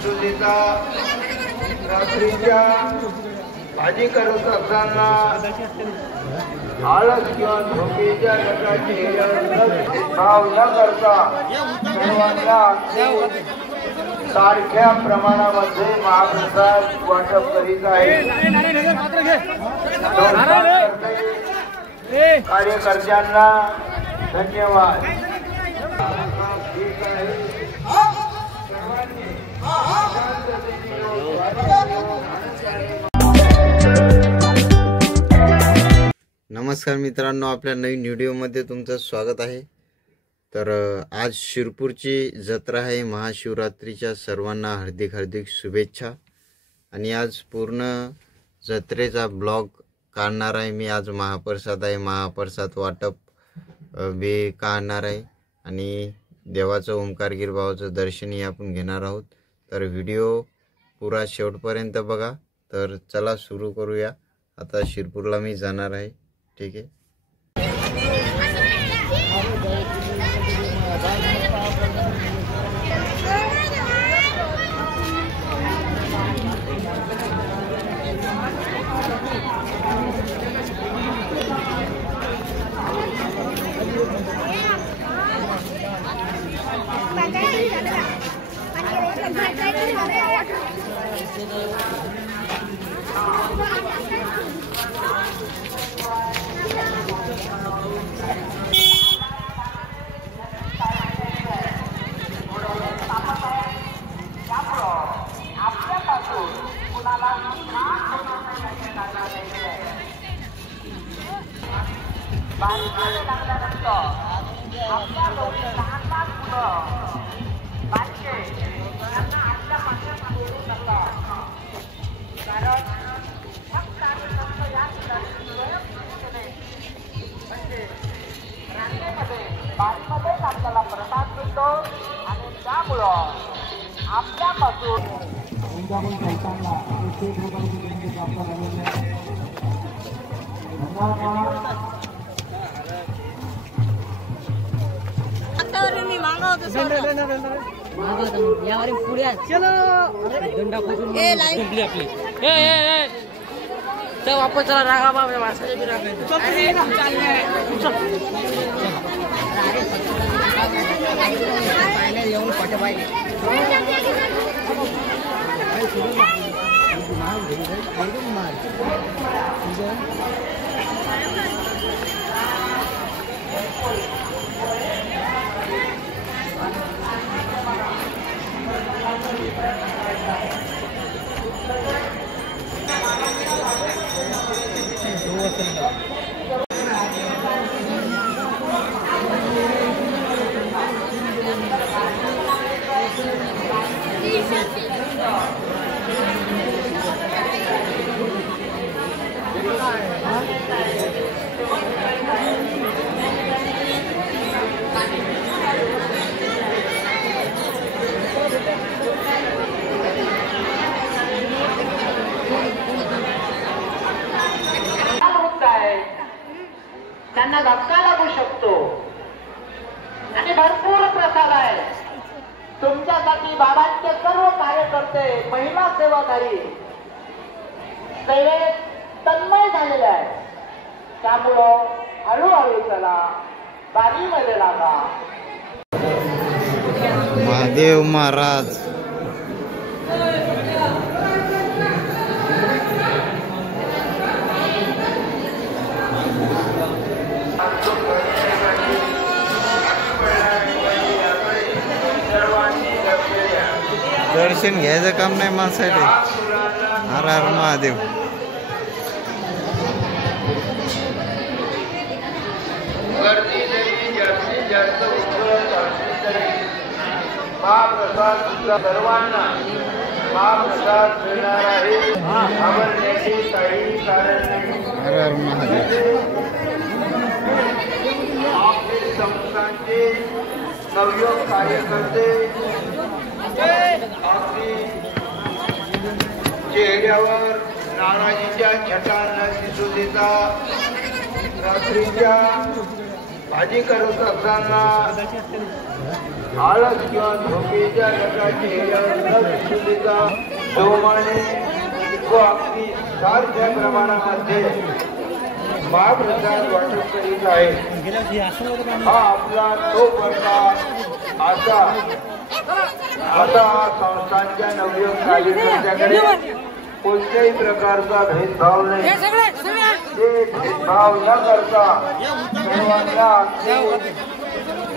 शिशुजीचा रात्रीच्या भाजी करत असताना आळस किंवा झोपेच्या गटाची भाव न करता सर्वांना सारख्या प्रमाणामध्ये महाप्रसाद वाटप करीत आहे। कार्यकर्त्यांना धन्यवाद। नमस्कार मित्रांनो, आपल्या नवीन व्हिडिओमध्ये तुमचं स्वागत आहे। तर आज शिरपूरची जत्रा आहे। महाशिवरात्रीच्या सर्वांना हार्दिक हार्दिक शुभेच्छा। आणि आज पूर्ण जत्रेचा ब्लॉग काढणार आहे मी। आज महाप्रसाद आहे, महाप्रसाद वाटप बी काढणार आहे आणि देवाचं ओंकारगीर भावाचं दर्शनही आपण घेणार आहोत। तर व्हिडिओ पुरा शेवटपर्यंत बघा। तर चला सुरू करूया। आता शिरपूरला मी जाणार आहे, ठीक आहे। आपल्याला प्रसाद मिळतो आणि त्यामुळं आपल्यापासून वापस चला रागा बाबा माणसाचे बी येऊन पटे पाहिजे त्यांना धक्का लागू शकतो आणि भरपूर प्रसाद आहे तुमच्यासाठी। बाबांचे सर्व कार्यकर्ते, महिला सेवाधारी सगळे तन्मय झालेले आहेत। त्यामुळं हळूहळू चला, बारीमध्ये लागा। महादेव महाराज दर्शन घ्यायचं काम नाही माणसासाठी। हर हर महादेव। गर्दी जरी जास्तीत जास्त महाप्रसाद सर्वांना महाप्रसाद मिळणार आहे। आवडण्याची काही कारण नाही। हर हर महादेव। आपले संस्थांचे नवयुवक कार्यकर्ते चेहऱ्यावर नाराजीच्या छटा न दिसू देता रात्रीच्या भाजी करत असताना आळस किंवा झोपेच्या गटाची शिसुदेचा जोमाने व अगदी सारख्या प्रमाणामध्ये महाप्रसाद वाटप करीत आहे. हा आपला तो प्रकार आता संस्थांच्या नवयुग कार्यकर्त्याकडे कोणत्याही प्रकारचा भेदभाव नाही. ते भेदभाव न करता सर्वांना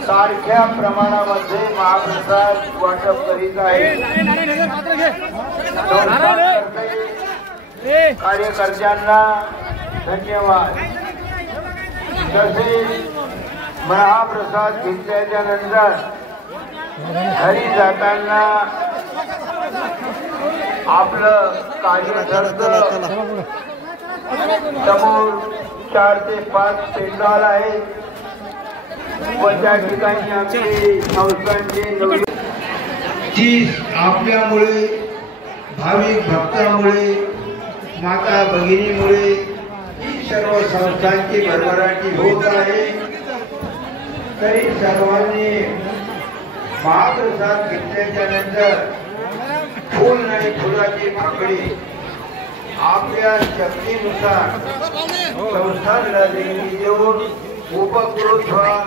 सारख्या प्रमाणामध्ये महाप्रसाद वाटप करीत आहे. कार्यकर्त्यांना धन्यवाद. तसेच महाप्रसाद घेतल्याच्या नंतर घरी जाताना आपलं कार्य ठरतं. समोर 4 ते 5 पेंडॉल आहे व त्या ठिकाणी आपले संस्थांचे जी आपल्यामुळे भाविक भक्तामुळे माता भगिनीमुळे सर्व संस्थांची भरभराटी होत आहे. तरी सर्वांनी महाप्रसाद घेतल्याच्या नंतर फूल आणि फुलाची पाकळी आपल्या शक्तीनुसार संस्थांना देणी देऊन उपकृत व्हा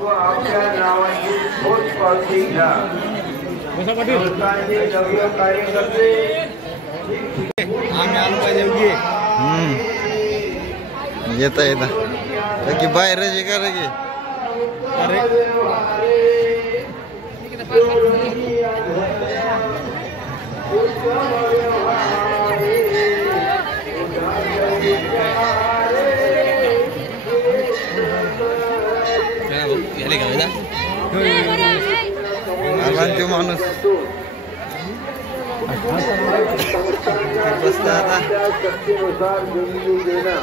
व आपल्या नावाची पोचपावती घ्या. संस्थांचे नवीन कार्यकर्ते येता येता की बाहेर का लगे तो माणूस शक्तीनुसार देणगी देणं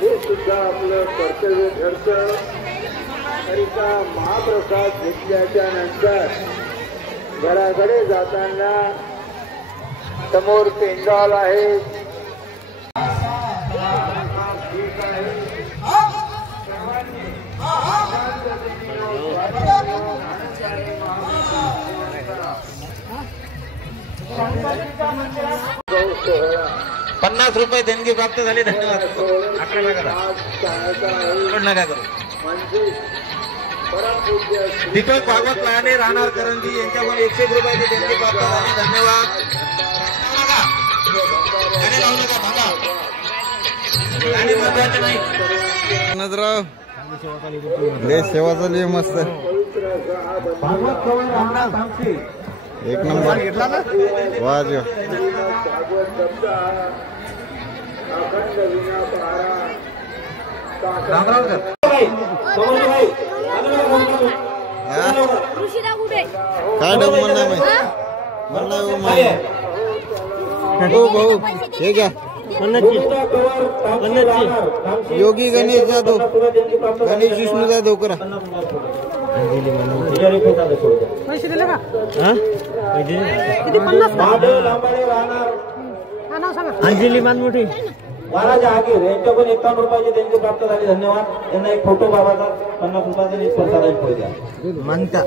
हे सुद्धा आपलं कर्तव्य ठरतं. करिता महाप्रसाद घेतल्याच्या नंतर घराकडे जाताना समोर पेंडॉल आहे. ₹50 देणगी प्राप्त झाली. धन्यवाद. नका करू. दीपक भागवत पहाणे राहणार करंजी यांच्याकडून ₹101 देणगी प्राप्त झाली. धन्यवाद. आणि महत्वाचे नाही नजराव सेवा चालू मस्त. एक नंबर वाज काय डब म्हणणार हो भाऊ हे घ्या. योगी गणेश जाधव गणेश विष्णू जाधव करा. पैसे दिले का किती 50 अंजली मानमोठी महाराज आगीर यांच्याकडून ₹51 देणगी प्राप्त झाली. धन्यवाद. त्यांना एक फोटो बाबाचा ₹50 एक प्रसाद द्या. मानता